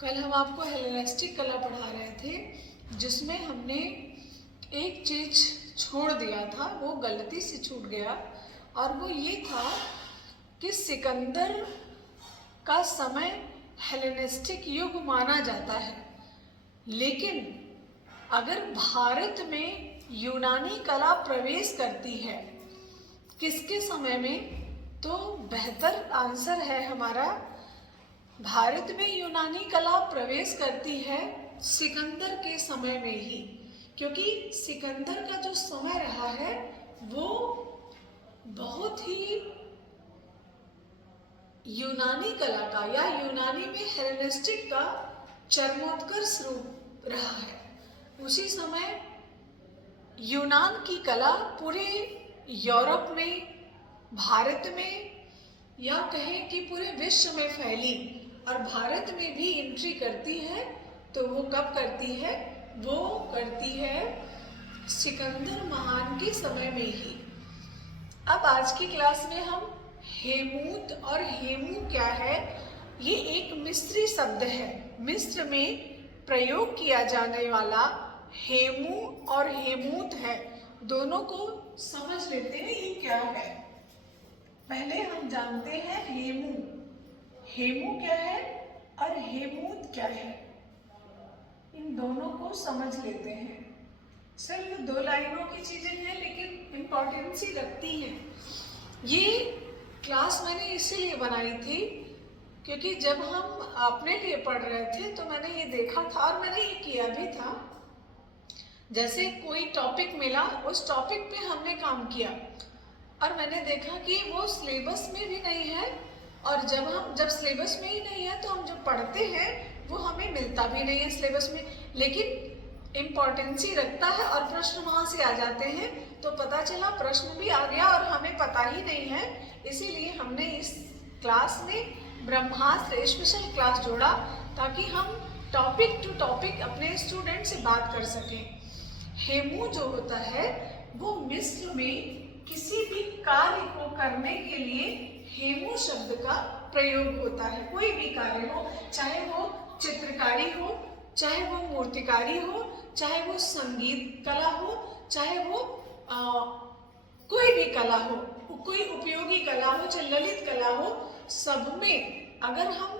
कल हम आपको हेलेनिस्टिक कला पढ़ा रहे थे, जिसमें हमने एक चीज छोड़ दिया था, वो गलती से छूट गया, और वो ये था कि सिकंदर का समय हेलेनिस्टिक युग माना जाता है। लेकिन अगर भारत में यूनानी कला प्रवेश करती है किसके समय में, तो बेहतर आंसर है हमारा, भारत में यूनानी कला प्रवेश करती है सिकंदर के समय में ही, क्योंकि सिकंदर का जो समय रहा है वो बहुत ही यूनानी कला का या यूनानी में हेलेनिस्टिक का चरमोत्कर्ष रूप रहा है। उसी समय यूनान की कला पूरे यूरोप में, भारत में, या कहें कि पूरे विश्व में फैली, और भारत में भी एंट्री करती है। तो वो कब करती है? वो करती है सिकंदर महान के समय में ही। अब आज की क्लास में हम हेमूत और हेमू क्या है, ये एक मिस्री शब्द है। मिस्र में प्रयोग किया जाने वाला हेमू और हेमूत है। दोनों को समझ लेते हैं ये क्या है। पहले हम जानते हैं हेमू। हेमू क्या है और हेमूत क्या है, इन दोनों को समझ लेते हैं। सिर्फ 2 लाइनों की चीजें हैं, लेकिन इम्पोर्टेंस ही रखती हैं। ये क्लास मैंने इसीलिए बनाई थी क्योंकि जब हम अपने लिए पढ़ रहे थे तो मैंने ये देखा था, और मैंने ये किया भी था। जैसे कोई टॉपिक मिला, उस टॉपिक पे हमने काम किया, और मैंने देखा कि वो सिलेबस में भी नहीं है, और जब सिलेबस में ही नहीं है तो हम जो पढ़ते हैं वो हमें मिलता भी नहीं है सिलेबस में, लेकिन इम्पोर्टेंस ही रखता है और प्रश्न वहाँ से आ जाते हैं। तो पता चला प्रश्न भी आ गया और हमें पता ही नहीं है। इसीलिए हमने इस क्लास में ब्रह्मास्त्र स्पेशल क्लास जोड़ा, ताकि हम टॉपिक टू टॉपिक अपने स्टूडेंट से बात कर सकें। हेमू जो होता है वो मिस्र में किसी भी कार्य को करने के लिए हेमू शब्द का प्रयोग होता है। कोई भी कार्य हो, चाहे वो चित्रकारी हो, चाहे वो मूर्तिकारी हो, चाहे वो संगीत कला हो, चाहे वो कोई भी कला हो, कोई उपयोगी कला हो, चाहे ललित कला हो, सब में अगर हम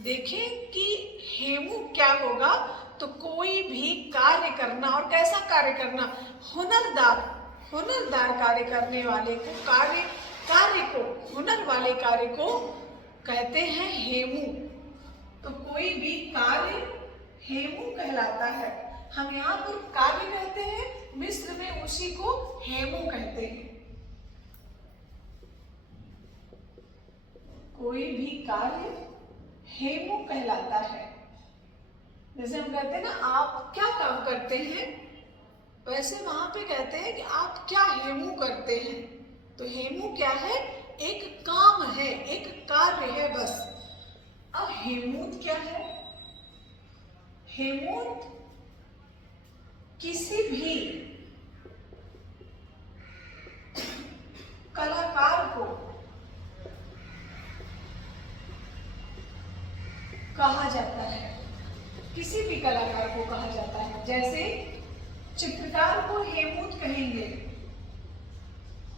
देखें कि हेमू क्या होगा, तो कोई भी कार्य करना, और कैसा कार्य करना, हुनरदार कार्य करने वाले को, कार्य को, हुनर वाले कार्य को कहते हैं हेमू। तो कोई भी कार्य हेमू कहलाता है। हम यहाँ पर कार्य कहते हैं, मिस्र में उसी को हेमू कहते हैं। कोई भी कार्य हेमू कहलाता है। जैसे हम कहते हैं ना, आप क्या काम करते हैं, वैसे वहां पे कहते हैं कि आप क्या हेमू करते हैं। तो हेमू क्या है? एक काम है, एक कार्य है, बस। अब हेमूत क्या है? हेमूत किसी भी कलाकार को कहा जाता है, किसी भी कलाकार को कहा जाता है। जैसे चित्रकार को हेमूत कहेंगे,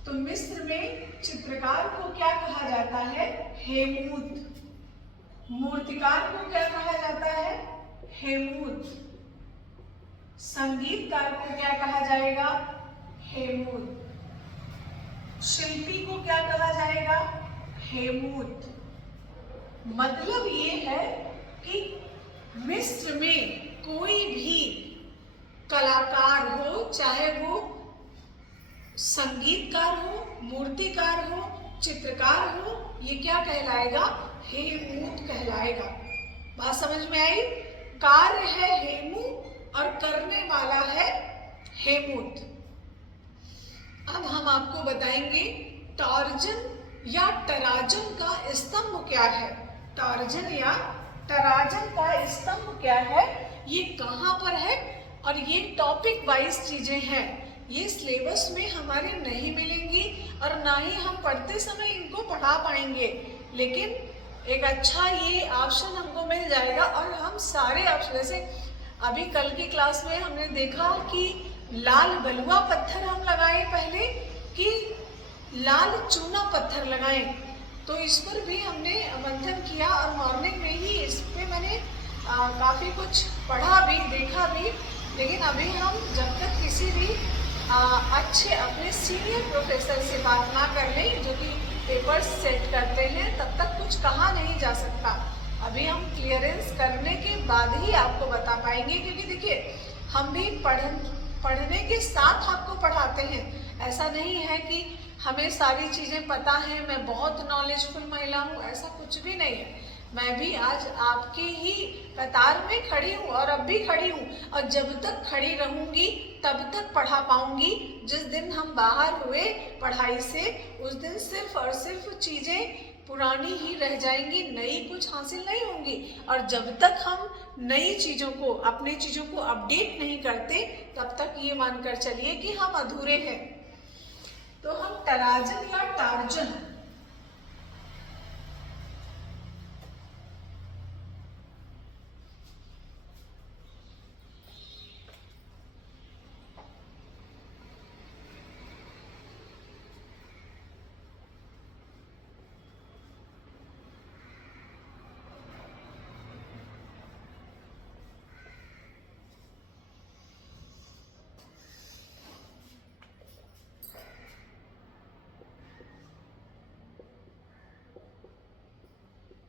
तो मिस्र में चित्रकार को क्या कहा जाता है? हेमूत। मूर्तिकार को क्या कहा जाता है? हेमूत। संगीतकार को क्या कहा जाएगा? हेमूत। शिल्पी को क्या कहा जाएगा? हेमूत। मतलब ये है कि मिस्र में कोई भी कलाकार हो, चाहे वो संगीतकार हो, मूर्तिकार हो, चित्रकार हो, ये क्या कहलाएगा? हेमूत कहलाएगा। बात समझ में आई? कार्य है हेमू और करने वाला है हेमूत। अब हम आपको बताएंगे टार्जन या तराजन का स्तंभ क्या है। टार्जन या तराजन का स्तंभ क्या है, ये कहाँ पर है, और ये टॉपिक वाइज चीजें हैं। ये सिलेबस में हमारे नहीं मिलेंगी, और ना ही हम पढ़ते समय इनको पढ़ा पाएंगे, लेकिन एक अच्छा ये ऑप्शन हमको मिल मिल जाएगा और हम सारे ऑप्शन, जैसे अभी कल की क्लास में हमने देखा कि लाल बलुआ पत्थर हम लगाए पहले कि लाल चूना पत्थर लगाए, तो इस पर भी हमने मंथन किया और मॉर्निंग में ही इस पे मैंने काफ़ी कुछ पढ़ा भी देखा भी। लेकिन अभी हम जब तक किसी भी अच्छे अपने सीनियर प्रोफेसर से बात ना कर लें जो कि पेपर्स सेट करते हैं, तब तक कुछ कहा नहीं जा सकता। अभी हम क्लियरेंस करने के बाद ही आपको बता पाएंगे, क्योंकि देखिए हम भी पढ़ने के साथ आपको पढ़ाते हैं। ऐसा नहीं है कि हमें सारी चीज़ें पता हैं, मैं बहुत नॉलेजफुल महिला हूँ, ऐसा कुछ भी नहीं है। मैं भी आज आपके ही कतार में खड़ी हूँ और अब भी खड़ी हूँ, और जब तक खड़ी रहूँगी तब तक पढ़ा पाऊँगी। जिस दिन हम बाहर हुए पढ़ाई से, उस दिन सिर्फ और सिर्फ चीज़ें पुरानी ही रह जाएंगी, नई कुछ हासिल नहीं होंगी। और जब तक हम नई चीज़ों को, अपनी चीज़ों को अपडेट नहीं करते, तब तक ये मानकर चलिए कि हम अधूरे हैं। तो हम तराजन या टार्जन,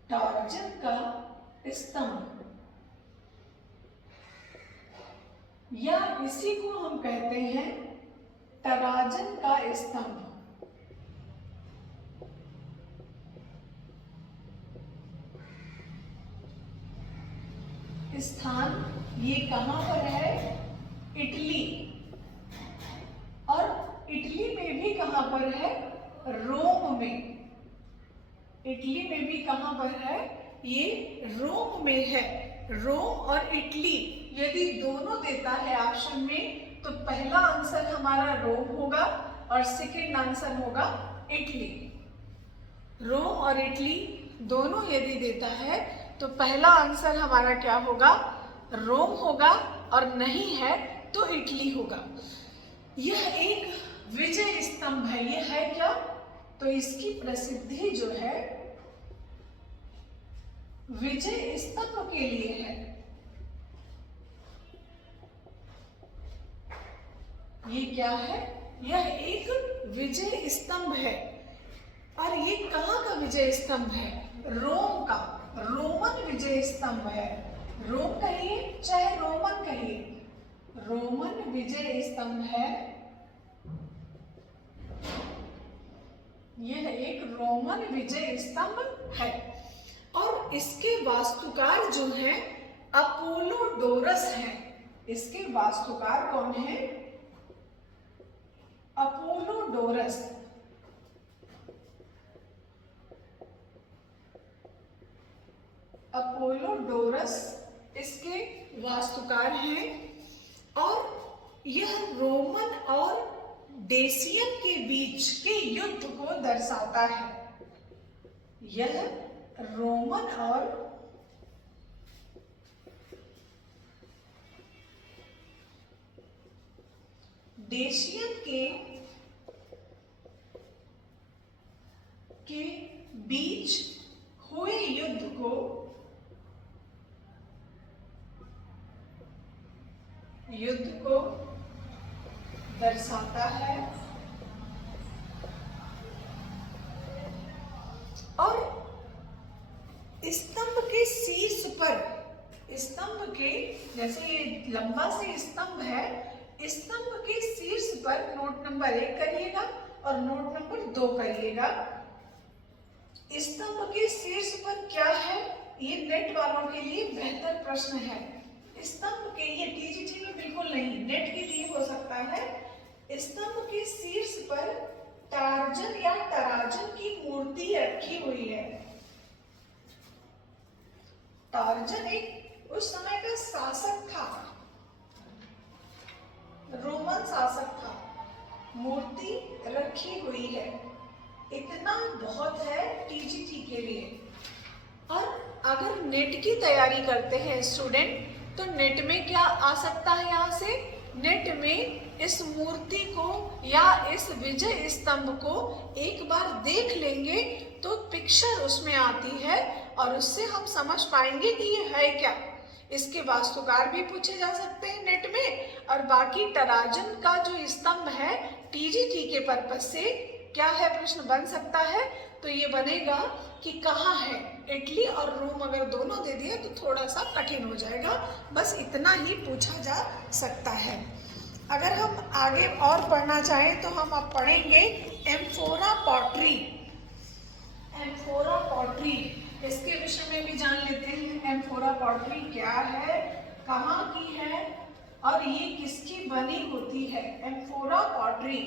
टार्जन का स्तंभ, या इसी को हम कहते हैं तराजन का स्तंभ। स्थान ये कहाँ पर है? इटली। और इटली में भी कहाँ पर है? रोम में। इटली में भी कहाँ पर है? ये रोम में है। रोम और इटली यदि दोनों देता है ऑप्शन में, तो पहला आंसर हमारा रोम होगा और सेकंड आंसर होगा इटली। रोम और इटली दोनों यदि देता है तो पहला आंसर हमारा क्या होगा? रोम होगा, और नहीं है तो इटली होगा। यह एक विजय स्तंभ है। यह है क्या? तो इसकी प्रसिद्धि जो है विजय स्तंभ के लिए है। ये क्या है? यह एक विजय स्तंभ है। और ये कहाँ का विजय स्तंभ है? रोम का। रोमन विजय स्तंभ है। रोम कहिए चाहे रोमन कहिए, रोमन विजय स्तंभ है। यह एक रोमन विजय स्तंभ है। और इसके वास्तुकार जो हैं अपोलोडोरस हैं। इसके वास्तुकार कौन है? अपोलोडोरस। अपोलोडोरस इसके वास्तुकार हैं। और यह रोमन और डेसियन के बीच के युद्ध को दर्शाता है। यह रोमन और डेसियन के बीच हुए युद्ध को दर्शाता है। और स्तंभ के शीर्ष पर, स्तंभ के जैसे ये लंबा से स्तंभ है, स्तंभ के शीर्ष पर नोट नंबर 1 करिएगा और नोट नंबर 2 करिएगा। स्तंभ के शीर्ष पर क्या है? ये नेट वालों के लिए बेहतर प्रश्न है। स्तंभ के, ये टीजीटी में बिल्कुल नहीं, नेट के लिए हो सकता है। स्तंभ के शीर्ष पर टार्जन या तराजन की मूर्ति रखी हुई है। टार्जन एक उस समय का शासक था, रोमन शासक था। मूर्ति रखी हुई है। इतना बहुत है टीजीटी के लिए। और अगर नेट की तैयारी करते हैं स्टूडेंट, तो नेट में क्या आ सकता है? यहाँ से नेट में इस मूर्ति को या इस विजय स्तंभ को एक बार देख लेंगे तो पिक्चर उसमें आती है और उससे हम समझ पाएंगे कि ये है क्या। इसके वास्तुकार भी पूछे जा सकते हैं नेट में, और बाकी टराजन का जो स्तंभ है टीजीटी के पर्पज से क्या है प्रश्न बन सकता है। तो ये बनेगा कि कहाँ है। इटली और रोम अगर दोनों दे दिया तो थोड़ा सा कठिन हो जाएगा, बस इतना ही पूछा जा सकता है। अगर हम आगे और पढ़ना चाहें तो हम अब पढ़ेंगे एम्फोरा पॉटरी। एम्फोरा पॉटरी, इसके विषय में भी जान लेते हैं। एम्फोरा पॉटरी क्या है, कहाँ की है और ये किसकी बनी होती है। एम्फोरा पॉटरी,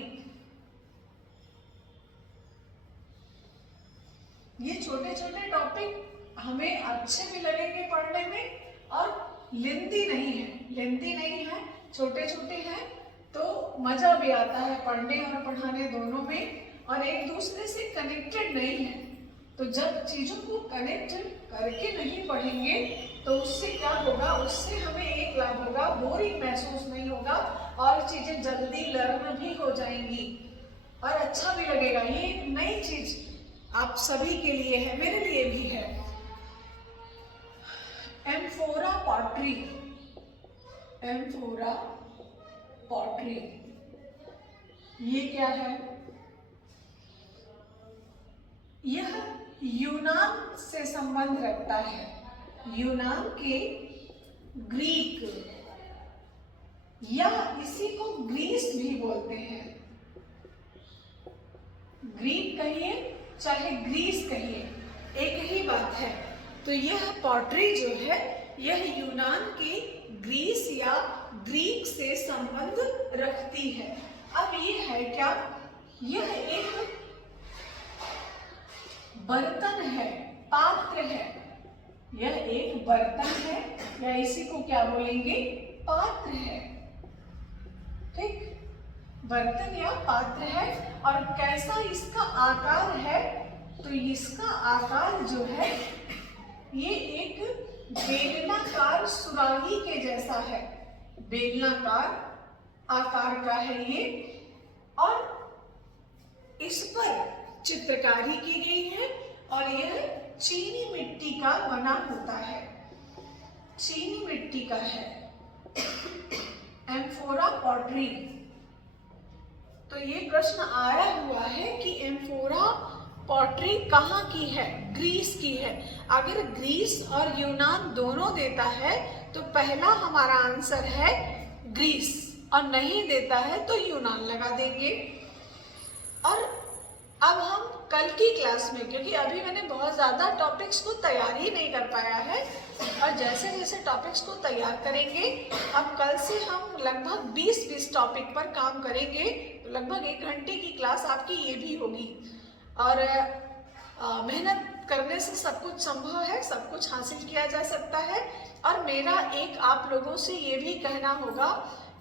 ये छोटे छोटे टॉपिक हमें अच्छे भी लगेंगे पढ़ने में और लेंथी नहीं है, छोटे छोटे हैं तो मजा भी आता है पढ़ने और पढ़ाने दोनों में, और एक दूसरे से कनेक्टेड नहीं है। तो जब चीजों को कनेक्ट करके नहीं पढ़ेंगे तो उससे क्या होगा, उससे हमें एक लाभ होगा, बोरिंग महसूस नहीं होगा और चीजें जल्दी लर्न भी हो जाएंगी और अच्छा भी लगेगा। ये एक नई चीज आप सभी के लिए है, मेरे लिए भी है। एम्फोरा पॉटरी, एम्फोरा पॉटरी ये क्या है? यह यूनान से संबंध रखता है। यूनान के ग्रीक या इसी को ग्रीस भी बोलते हैं। ग्रीक कहिए चाहे ग्रीस कहिए, एक ही बात है। तो यह पॉटरी जो है यह यूनान के ग्रीस या ग्रीक से संबंध रखती है। अब ये है क्या? यह एक बर्तन है, पात्र है। यह एक बर्तन है या इसी को क्या बोलेंगे, पात्र है। ठीक, बर्तन या पात्र है। और कैसा इसका आकार है? तो इसका आकार जो है ये एक बेलनाकार सुराही के जैसा है, बेलनाकार आकार का है ये, और इस पर चित्रकारी की गई है और यह चीनी मिट्टी का बना होता है, चीनी मिट्टी का है। Amphora pottery. तो ये प्रश्न आया हुआ है कि एम्फोरा पॉटरी कहाँ की है? ग्रीस की है। अगर ग्रीस और यूनान दोनों देता है तो पहला हमारा आंसर है ग्रीस, और नहीं देता है तो यूनान लगा देंगे। और अब हम कल की क्लास में, क्योंकि अभी मैंने बहुत ज़्यादा टॉपिक्स को तैयार ही नहीं कर पाया है, और जैसे जैसे टॉपिक्स को तैयार करेंगे, अब कल से हम लगभग 20 टॉपिक पर काम करेंगे। लगभग 1 घंटे की क्लास आपकी ये भी होगी। और मेहनत करने से सब कुछ संभव है, सब कुछ हासिल किया जा सकता है। और मेरा एक आप लोगों से ये भी कहना होगा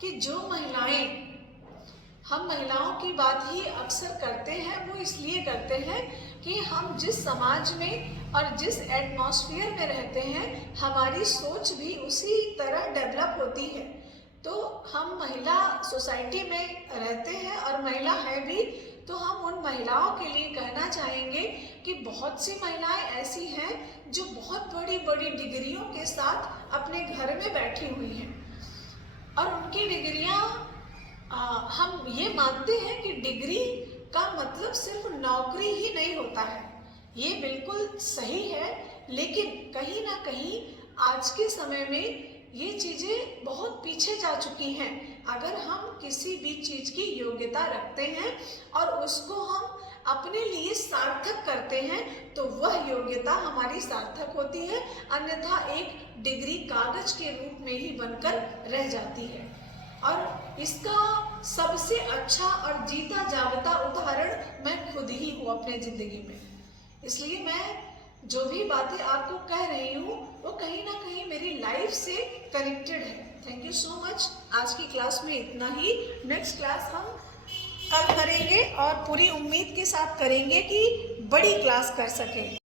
कि जो महिलाएं, हम महिलाओं की बात ही अक्सर करते हैं, वो इसलिए करते हैं कि हम जिस समाज में और जिस एटमॉस्फेयर में रहते हैं हमारी सोच भी उसी तरह डेवलप होती है। तो हम महिला सोसाइटी में रहते हैं और महिला है भी, तो हम उन महिलाओं के लिए कहना चाहेंगे कि बहुत सी महिलाएं ऐसी हैं जो बहुत बड़ी बड़ी डिग्रियों के साथ अपने घर में बैठी हुई हैं, और उनकी डिग्रियां हम ये मानते हैं कि डिग्री का मतलब सिर्फ नौकरी ही नहीं होता है। ये बिल्कुल सही है, लेकिन कहीं ना कहीं आज के समय में ये चीज़ें बहुत पीछे जा चुकी हैं। अगर हम किसी भी चीज़ की योग्यता रखते हैं और उसको हम अपने लिए सार्थक करते हैं तो वह योग्यता हमारी सार्थक होती है, अन्यथा एक डिग्री कागज के रूप में ही बनकर रह जाती है। और इसका सबसे अच्छा और जीता जागता उदाहरण मैं खुद ही हूँ अपने ज़िंदगी में। इसलिए मैं जो भी बातें आपको कह रही हूँ वो कहीं ना कहीं मेरी लाइफ से कनेक्टेड है। Thank you so much. आज की क्लास में इतना ही। नेक्स्ट क्लास हम कल करेंगे और पूरी उम्मीद के साथ करेंगे कि बड़ी क्लास कर सकें।